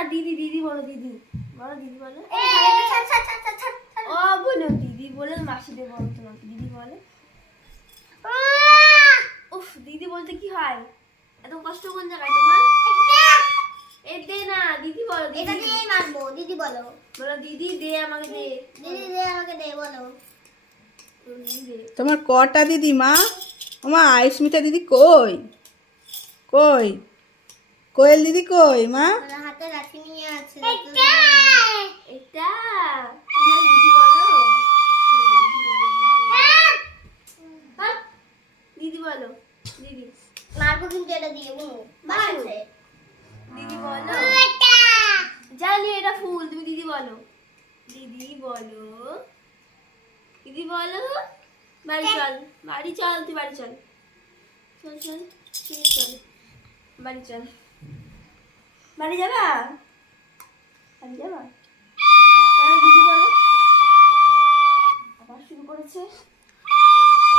বলো দিদি। বলো ছাড়, ছাড়, ছাড়, ছাড়। ও বলো দিদি বলে মাসি দেবো আমি তোমাকে দিদি বলে। উফ দিদি বলতে কি হয়? এত কষ্ট কোন জায়গায় তোমার? এ দে না দিদি বলো এটা দিদি দিয়েই মাখবো দিদি বলো। বলো দিদি দে আমাকে দে। দিদি দে আমাকে দে বলো। দিদি তোমার কটা দিদি মা? আমার আয়ুষ্মিতা দিদি কই? কই? কোয়েল দিদি কই মা? হাতে রাখি নিয়ে আছে এটা! তুমি দিদি বলো? ও, দিদি বলো। দিদি। মারবো কিন্তু এটা দিয়ে বুনু। দিদি বলো। জানি এটা ফুল তুমি দিদি বলো। দিদি বলো। দিদি বলো? বাড়ি চল। বাড়ি চল তুই বাড়ি চল। চল চল চল। বাড়ি চল। বাড়ি যাবা? বাড়ি যাবা? দিদি বলো। আবার শুরু করেছে।